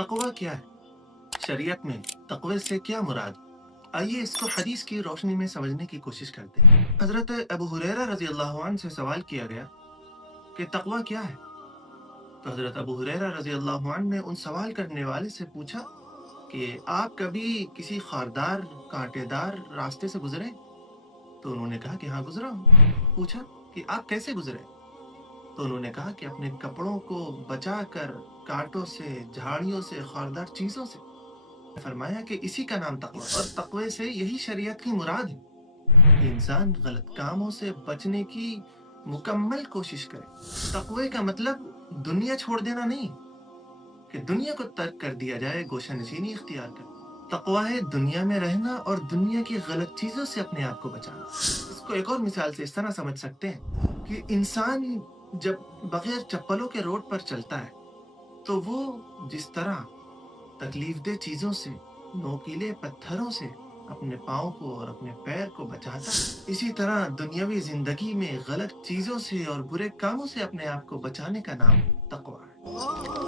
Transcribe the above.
तकवा क्या है? शरीयत में तकवे से क्या मुराद? आइए इसको हदीस की रोशनी में समझने की कोशिश करते हैं। हजरत अबू हुरैरा रजी अल्लाह अन्हु से सवाल किया गया कि तकवा क्या है? तो हजरत अबू हुरैरा रजी अल्लाह अन्हु ने उन सवाल करने वाले से पूछा कि आप कभी किसी खारदार कांटेदार रास्ते से गुजरे? तो उन्होंने कहा कि हाँ गुजरा हूँ। पूछा कि आप कैसे गुजरे? तो उन्होंने कहा कि अपने कपड़ों को बचाकर कांटों से, झाड़ियों से, खारदार चीजों से। फरमाया कि इसी का नाम तकवा है, और तकवे से यही शरीयत की मुराद है कि इंसान गलत कामों से बचने की मुकम्मल कोशिश करे। तकवे का मतलब दुनिया छोड़ देना नहीं कि दुनिया को तर्क कर दिया जाए, गोशा नशीनी इख्तियार कर। तकवा है दुनिया में रहना और दुनिया की गलत चीजों से अपने आप को बचाना। इसको एक और मिसाल से इस तरह समझ सकते हैं कि इंसान जब बगैर चप्पलों के रोड पर चलता है तो वो जिस तरह तकलीफदेह चीजों से, नोकीले पत्थरों से अपने पाँव को और अपने पैर को बचाता है, इसी तरह दुनियावी जिंदगी में गलत चीजों से और बुरे कामों से अपने आप को बचाने का नाम तकवा है।